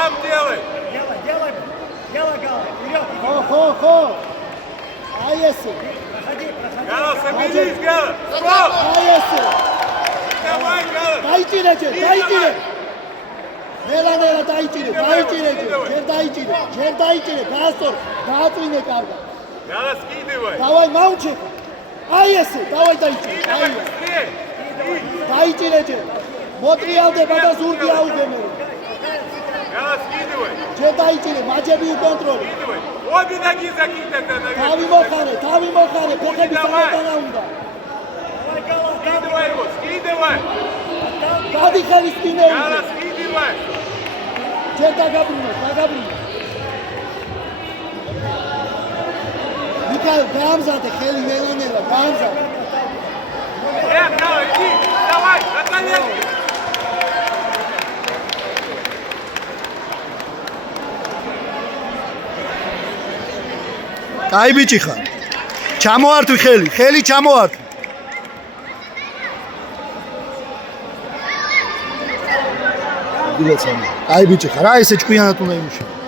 Сам делай. Делай, Гала, вперед. Хо. Айесы. Проходи. Гала, соберись, Гала. Стоп. Айесы. Давай, Гала. Дайчире. Нела дайчире. Жер дайчире. Гастор. Гаатвине карга. Гала, скидывай. Давай маучи. Айесы. Давай дайчире. Скидывай быстрее. Дайчире. Мотриалде бада зурги аугемери. Гала, скидывай. Жер дайчире. Маджеби контроль. Скидывай. Обе ноги закинь тогда наверх. Тави мохаре. Пехеби самотана унда. Скидывай его, скидывай. Гади ხელი სპინერი. Гала, скидывай. ჯერ დაგაბრუნე. მიქაელ გაამზადე ხელი ნელა, გაამზადე. Гала, иди, давай, на коленки. კაი ბიჭი ხარ. ჩამოართვი ხელი ჩამოართვი. კაი ბიჭი ხარ. რა ესე ჭკვიანად უნდა იმუშაო.